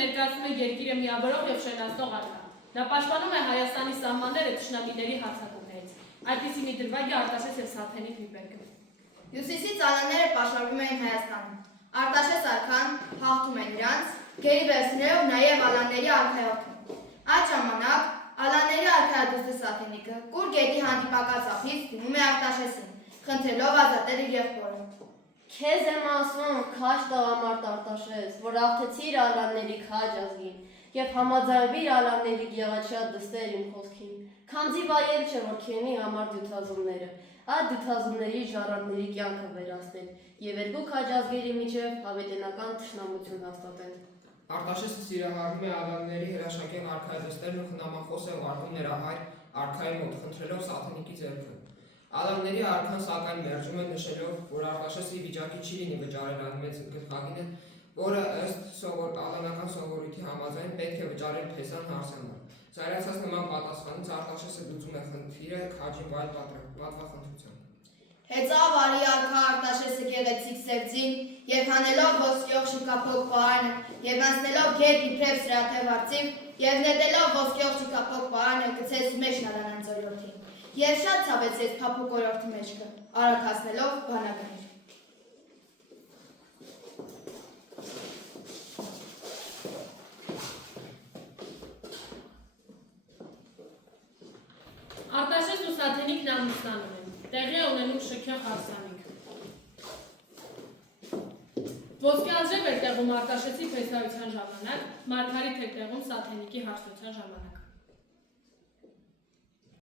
ներկայացնում է երկիրը միավորող և շենացնող արքա։ Նա պաշտպանում է Հայաստանի սահմանները թշնամիների հարձակումներից։ Այդպիսի մի դրվագ է Արտաշես և Սաթենիկ վիպերգը։ Հյուսիսից ալանները պաշարվում էին Հայաստանում։ Արտաշես արքան հաղթում է նրանց, գերի վերցնելով նաև ալանների արքայորդին։ Այդ ժամանակ ալանների արքայադուստը Սաթենիկը կուր գետի հանդիպակաց ափից դիմում է Արտաշեսին, խնդրելով ազատել իր եղբորը։ Քեզ եմ ասում, քաջ տղամարդ Արտաշես, որ հաղթեցիր ալանների քաջ ազգին և համաձայնվիր ալանների գեղեցիկ դստեր իմ խոսքին։ Քանզի վայել չէ, որ քենի համար դյութազումները, այդ դյութազումների ժառանգների կյանքը վերացնել և երկու քաջ ազգերի միջև հավետենական թշնամություն հաստատել։ Արտաշեսը սիրահարվում է ալանների հրաշագեղ արքայադստերն ու խնամախոս է ուղարկում նրա հայր արքայի մոտ, խնդրելով Սաթենիկի ձեռքը։ Ալանների արքան սակայն մերժում է, նշելով, որ Արտաշեսը վիճակի չի լինի վճարել այն մեծ գլխագինը, որը ըստ ալանական սովորույթի համաձայն պետք է վճարել փեսան հարսանար։ Զայրացած նման պատասխանից Արտաշեսը լուծում է խնդիրը քաջի վայր պատվախնդրությամբ։ Հեծավ արի արքա Արտաշեսը գեղեցիկ սևձին և հանելով ոսկեով շքափող պարանը և անցնելով գետ իբրև սրաթև արծիվ և նետելով ոսկեով շքափող պարանը գցեց մեջն ալանան ծորյորդին և շատ ցավեցեց փափուկ օրորդի մեջքը, արագացնելով բանականիր։ Արտաշեսն ու Սաթենիկն ամուսնանում են, տեղի է ունենում շքեղ հարսանիք։ Ոսկե անձրև էր տեղում Արտաշեսի փեսայության ժամանակ, Մարգարիտ էր տեղում Սաթենիկի հարստության ժամանակ։